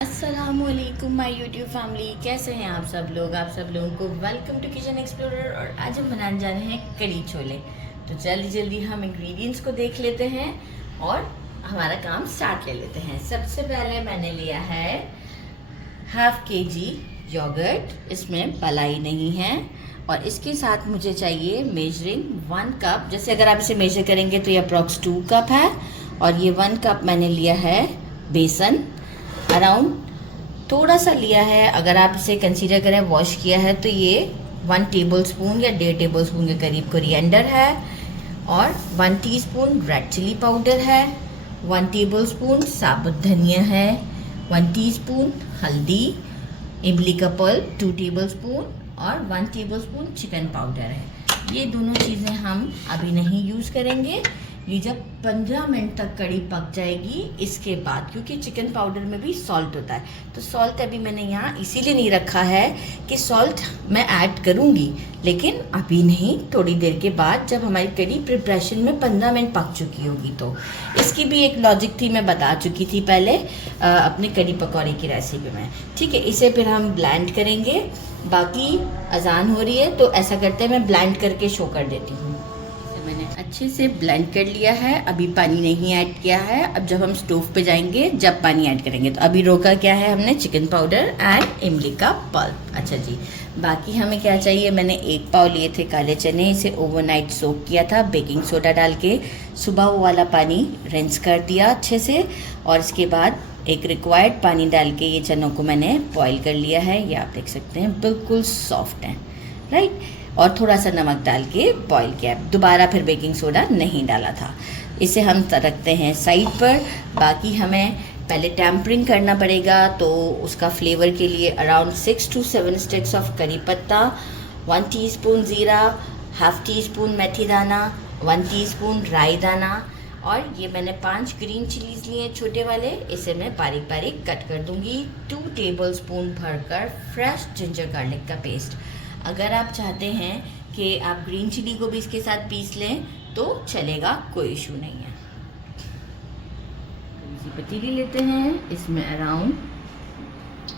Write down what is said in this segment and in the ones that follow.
अस्सलामुअलैकुम my YouTube family, कैसे हैं आप सब लोग। आप सब लोगों को वेलकम टू किचन एक्सप्लोरर। और आज हम बनाने जा रहे हैं कड़ी छोले। तो जल्दी जल्दी हम इंग्रेडिएंट्स को देख लेते हैं और हमारा काम स्टार्ट ले लेते हैं। सबसे पहले मैंने लिया है हाफ kg योगर्ट, इसमें मलाई नहीं है। और इसके साथ मुझे चाहिए मेजरिंग 1 कप। जैसे अगर आप इसे मेजर करेंगे तो ये अप्रॉक्स 2 कप है। और ये 1 कप मैंने लिया है बेसन, अराउंड थोड़ा सा लिया है। अगर आप इसे कंसीडर करें वॉश किया है तो ये 1 टेबलस्पून या 1.5 टेबलस्पून के करीब कोरिएंडर है। और 1 टीस्पून रेड चिली पाउडर है। 1 टेबलस्पून साबुत धनिया है। 1 टीस्पून हल्दी, इमली का पल्प 2 टेबलस्पून और 1 टेबलस्पून चिकन पाउडर है। ये दोनों चीज़ें हम अभी नहीं यूज़ करेंगे। ये जब 15 मिनट तक कड़ी पक जाएगी इसके बाद, क्योंकि चिकन पाउडर में भी सॉल्ट होता है। तो सॉल्ट अभी मैंने यहाँ इसीलिए नहीं रखा है कि सॉल्ट मैं ऐड करूँगी, लेकिन अभी नहीं, थोड़ी देर के बाद जब हमारी कड़ी प्रिपरेशन में 15 मिनट पक चुकी होगी। तो इसकी भी एक लॉजिक थी, मैं बता चुकी थी पहले अपने कड़ी पकौड़े की रेसिपी में। ठीक है, इसे फिर हम ब्लेंड करेंगे। बाकी अजान हो रही है तो ऐसा करते हैं, मैं ब्लेंड करके शो कर देती हूँ। मैंने अच्छे से ब्लेंड कर लिया है, अभी पानी नहीं ऐड किया है। अब जब हम स्टोव पे जाएंगे जब पानी ऐड करेंगे। तो अभी रोका क्या है हमने, चिकन पाउडर एंड इमली का पल्प। अच्छा जी, बाकी हमें क्या चाहिए, मैंने 1 पाव लिए थे काले चने, इसे ओवरनाइट सोक किया था बेकिंग सोडा डाल के। सुबह वो वाला पानी रिंस कर दिया अच्छे से। और इसके बाद एक रिक्वायर्ड पानी डाल के ये चनों को मैंने बॉईल कर लिया है। ये आप देख सकते हैं बिल्कुल सॉफ्ट हैं, राइट। और थोड़ा सा नमक डाल के बॉईल किया, दोबारा फिर बेकिंग सोडा नहीं डाला था। इसे हम रखते हैं साइड पर। बाकी हमें पहले टेम्परिंग करना पड़ेगा, तो उसका फ्लेवर के लिए अराउंड 6 to 7 स्टिक्स ऑफ करी पत्ता, 1 टीस्पून ज़ीरा, हाफ टीस्पून मेथी दाना, 1 टीस्पून राई दाना। और ये मैंने 5 ग्रीन चिलीज लिए छोटे वाले, इसे मैं बारीक बारीक कट कर दूंगी। 2 टेबलस्पून भरकर फ्रेश जिंजर गार्लिक का पेस्ट। अगर आप चाहते हैं कि आप ग्रीन चिली को भी इसके साथ पीस लें तो चलेगा, कोई इशू नहीं है। इसी पतीली लेते हैं, इसमें अराउंड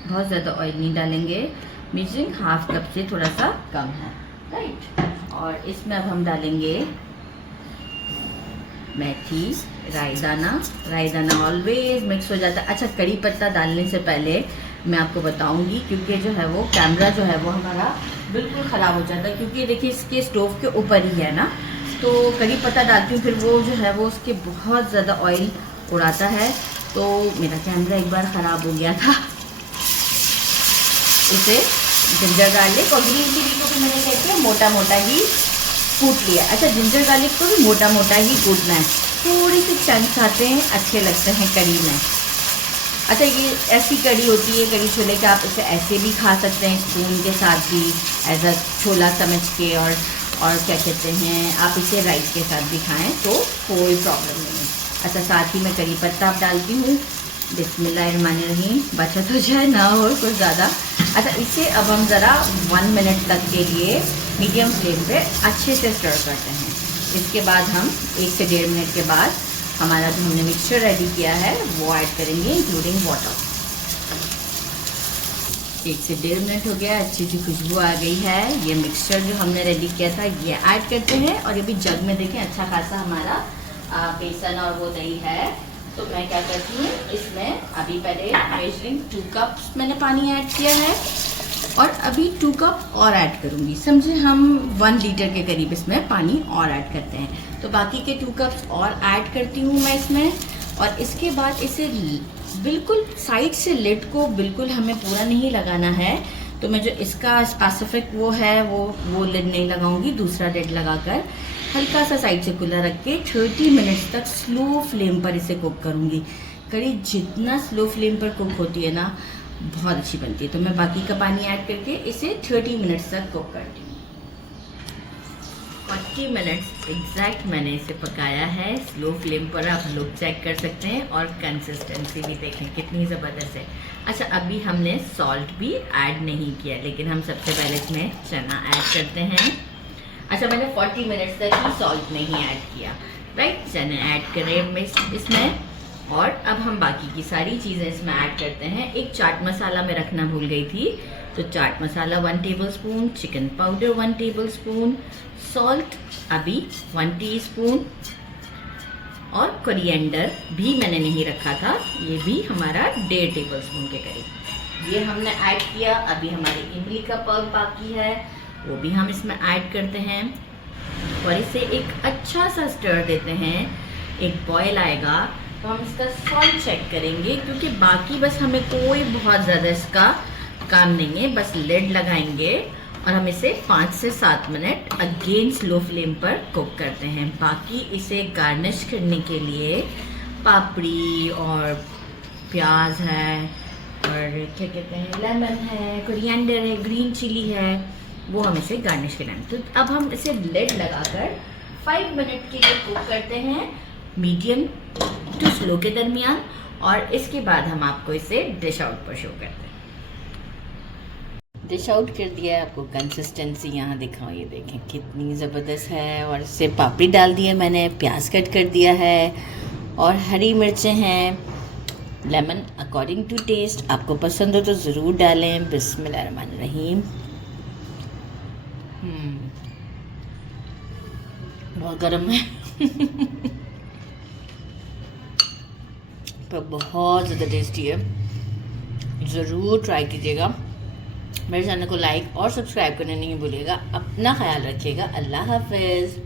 बहुत ज़्यादा ऑयल नहीं डालेंगे, मेजरिंग हाफ कप से थोड़ा सा कम है, राइट। और इसमें अब हम डालेंगे मेथी, राई दाना ऑलवेज मिक्स हो जाता है। अच्छा, कड़ी पत्ता डालने से पहले मैं आपको बताऊंगी, क्योंकि जो है वो कैमरा जो है वो हमारा बिल्कुल ख़राब हो जाता है, क्योंकि देखिए इसके स्टोव के ऊपर ही है ना। तो कड़ी पत्ता डालती हूँ, फिर वो जो है वो उसके बहुत ज़्यादा ऑयल उड़ाता है। तो मेरा कैमरा एक बार ख़राब हो गया था। इसे जिंजर गार्लिक और ग्रीन चिली को भी मैंने कहते हैं मोटा मोटा ही कूट लिया। अच्छा, जिंजर गार्लिक को भी मोटा मोटा ही कूटना है, थोड़ी सी चंक्स आते हैं, अच्छे लगते हैं कड़ी में। अच्छा, ये ऐसी कड़ी होती है कड़ी छोले के, आप इसे ऐसे भी खा सकते हैं स्पून के साथ भी, एज अ छोला समझ के। और क्या कहते हैं, आप इसे राइस के साथ भी खाएं तो कोई प्रॉब्लम नहीं है। अच्छा, साथ ही मैं कड़ी पत्ता आप डालती हूँ। बिस्मिल्लाहिर्रहमानिर्रहीम, बचत हो जाए ना हो कुछ ज़्यादा। अच्छा, इसे अब हम ज़रा 1 मिनट तक के लिए मीडियम फ्लेम पे अच्छे से स्टर करते हैं। इसके बाद हम 1 से 1.5 मिनट के बाद हमारा जो हमने मिक्सचर रेडी किया है वो ऐड करेंगे, इंक्लूडिंग वाटर। 1 से 1.5 मिनट हो गया, अच्छी सी खुशबू आ गई है। ये मिक्सचर जो हमने रेडी किया था ये ऐड करते हैं। और ये भी जग में देखें अच्छा खासा हमारा बेसन और वो दही है। तो मैं क्या करती हूँ, इसमें अभी पहले मेजरिंग 2 कप्स मैंने पानी ऐड किया है और अभी 2 कप और ऐड करूँगी। समझे, हम 1 लीटर के करीब इसमें पानी और ऐड करते हैं। तो बाकी के 2 कप्स और ऐड करती हूँ मैं इसमें। और इसके बाद इसे बिल्कुल साइड से लिड को बिल्कुल हमें पूरा नहीं लगाना है। तो मैं जो इसका स्पेसिफिक वो है वो लिड नहीं लगाऊंगी, दूसरा लिड लगाकर हल्का सा साइड से खुला रख के 30 मिनट्स तक स्लो फ्लेम पर इसे कुक करूँगी। कड़ी जितना स्लो फ्लेम पर कुक होती है ना, बहुत अच्छी बनती है। तो मैं बाकी का पानी ऐड करके इसे 30 मिनट्स तक कुक करती हूँ। 40 मिनट्स एग्जैक्ट मैंने इसे पकाया है स्लो फ्लेम पर, आप लोग चेक कर सकते हैं। और कंसिस्टेंसी भी देखें कितनी ज़बरदस्त है। अच्छा, अभी हमने सॉल्ट भी ऐड नहीं किया, लेकिन हम सबसे पहले इसमें चना ऐड करते हैं। अच्छा, मैंने 40 मिनट्स तक ही सॉल्ट नहीं ऐड किया, राइट। चने ऐड करें इसमें और अब हम बाकी की सारी चीज़ें इसमें ऐड करते हैं। एक चाट मसाला मैं रखना भूल गई थी, तो chaat masala 1 tablespoon, chicken powder 1 tablespoon, salt अभी 1 टीस्पून, और कोरिएंडर भी मैंने नहीं रखा था, ये भी हमारा 1.5 टेबलस्पून के करीब ये हमने ऐड किया। अभी हमारी इमली का पल्प बाकी है, वो भी हम इसमें ऐड करते हैं और इसे एक अच्छा सा स्टर देते हैं। एक बॉयल आएगा तो हम इसका सॉल्ट चेक करेंगे, क्योंकि बाकी बस हमें कोई बहुत ज़्यादा इसका काम नहीं है, बस लिड लगाएंगे और हम इसे 5 से 7 मिनट अगेन स्लो फ्लेम पर कुक करते हैं। बाकी इसे गार्निश करने के लिए पापड़ी और प्याज है और क्या कहते हैं, लेमन है, कोरिएंडर है, ग्रीन चिली है, वो हम इसे गार्निश करेंगे। तो अब हम इसे लिड लगाकर 5 मिनट के लिए कुक करते हैं, मीडियम टू स्लो के दरमियान, और इसके बाद हम आपको इसे डिश आउट पर शो करते हैं। डिश आउट कर दिया है, आपको कंसिस्टेंसी यहाँ दिखाओ, ये देखें कितनी ज़बरदस्त है। और इससे पापड़ी डाल दी है मैंने, प्याज कट कर दिया है और हरी मिर्चें हैं, लेमन अकॉर्डिंग टू टेस्ट, आपको पसंद हो तो ज़रूर डालें। बिस्मिल्लाहिर्रहमानिर्रहीम। बहुत गर्म है पर बहुत ज़्यादा टेस्टी है, ज़रूर ट्राई कीजिएगा। मेरे चैनल को लाइक और सब्सक्राइब करना नहीं भूलिएगा। अपना ख्याल रखिएगा। अल्लाह हाफ़िज़।